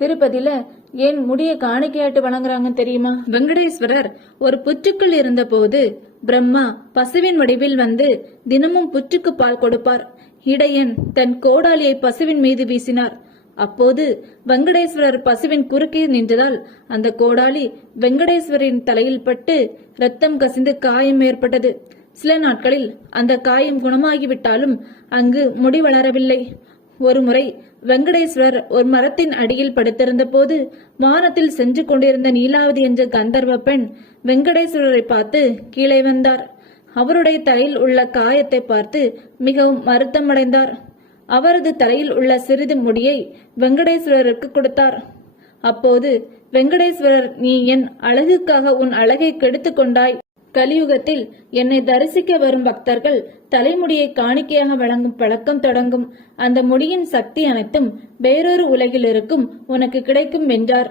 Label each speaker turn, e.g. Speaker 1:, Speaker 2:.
Speaker 1: திருப்பதியில ஏன் முடிய காணிக்கையாட்டு வழங்குறாங்கன்னு தெரியுமா? வெங்கடேஸ்வரர் ஒரு புற்றுக்குள் இருந்தபோது பிரம்மா பசுவின் வடிவில் வந்து தினமும் புற்றுக்கு பால் கொடுப்பார். இடையன் தன் கோடாலியை பசுவின் மீது வீசினார். அப்போது வெங்கடேஸ்வரர் பசுவின் குறுக்கே நின்றதால் அந்த கோடாலி வெங்கடேஸ்வரின் தலையில் பட்டு ரத்தம் கசிந்து காயம் ஏற்பட்டது. சில நாட்களில் அந்த காயம் குணமாகிவிட்டாலும் அங்கு முடி வளரவில்லை. ஒருமுறை வெங்கடேஸ்வரர் ஒரு மரத்தின் அடியில் படுத்திருந்த போது வானத்தில் சென்று கொண்டிருந்த நீலாவதி என்ற கந்தர்வ பெண் வெங்கடேஸ்வரரை பார்த்து கீழே வந்தார். அவருடைய தலையில் உள்ள காயத்தை பார்த்து மிகவும் வருத்தமடைந்தார். அவரது தலையில் உள்ள சிறிது முடியை வெங்கடேஸ்வரருக்கு கொடுத்தார். அப்போது வெங்கடேஸ்வரர் நீ என் அழகுக்காக உன் அழகை கெடுத்துக் கொண்டாய். கலியுகத்தில் என்னை தரிசிக்க வரும் பக்தர்கள் தலைமுடியை காணிக்கையாக வழங்கும் பழக்கம் தொடங்கும். அந்த முடியின் சக்தி அனைத்தும் வேறொரு உலகில் இருக்கும் உனக்கு கிடைக்கும் என்றார்.